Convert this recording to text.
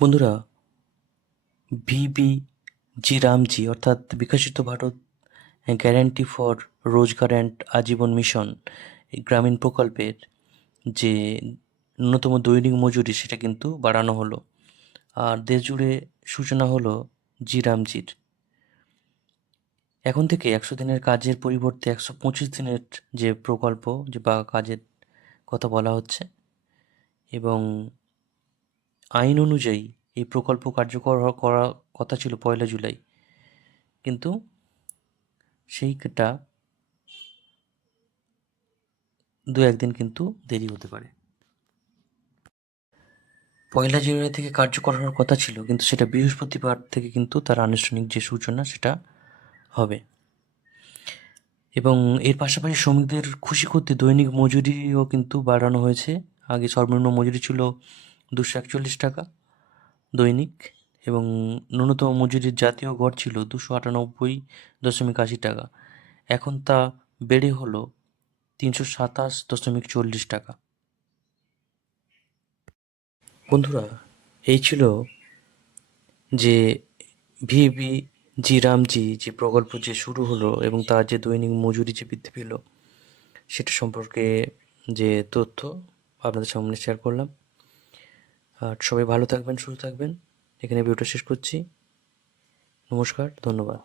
বন্ধুরা, ভিবিজি রামজি অর্থাৎ বিকশিত ভারত গ্যারান্টি ফর রোজগার অ্যান্ড আজীবন মিশন এই গ্রামীণ প্রকল্পের যে ন্যূনতম দৈনিক মজুরি সেটা কিন্তু বাড়ানো হলো। আর দেশ জুড়ে সূচনা হলো জি রামজির। এখন থেকে 100 দিনের কাজের পরিবর্তে 125 দিনের যে প্রকল্প বা কাজের কথা বলা হচ্ছে, এবং আইন অনুযায়ী এই প্রকল্প কার্যকর করার কথা ছিল 1 জুলাই, কিন্তু সেইটা 2-1 দিন কিন্তু দেরি হতে পারে। 1 জুলাই থেকে কার্যকর হওয়ার কথা ছিল, কিন্তু সেটা বৃহস্পতিবার থেকে কিন্তু তার আনুষ্ঠানিক যে সূচনা সেটা হবে। এবং এর পাশাপাশি শ্রমিকদের খুশি করতে দৈনিক মজুরিও কিন্তু বাড়ানো হয়েছে। আগে সর্বনিম্ন মজুরি ছিল 241 টাকা দৈনিক, এবং ন্যূনতম মজুরির জাতীয় গড় ছিল 298.80 টাকা। এখন তা বেড়ে হলো 327.40 টাকা। বন্ধুরা, এই ছিল যে ভিবিজি রামজি যে প্রকল্প যে শুরু হলো এবং তার যে দৈনিক মজুরি যে বৃদ্ধি পেল সেটা সম্পর্কে যে তথ্য আপনাদের সামনে শেয়ার করলাম। আর সবাই ভালো থাকবেন, সুস্থ থাকবেন। এখানে ভিডিওটা শেষ করছি। নমস্কার, ধন্যবাদ।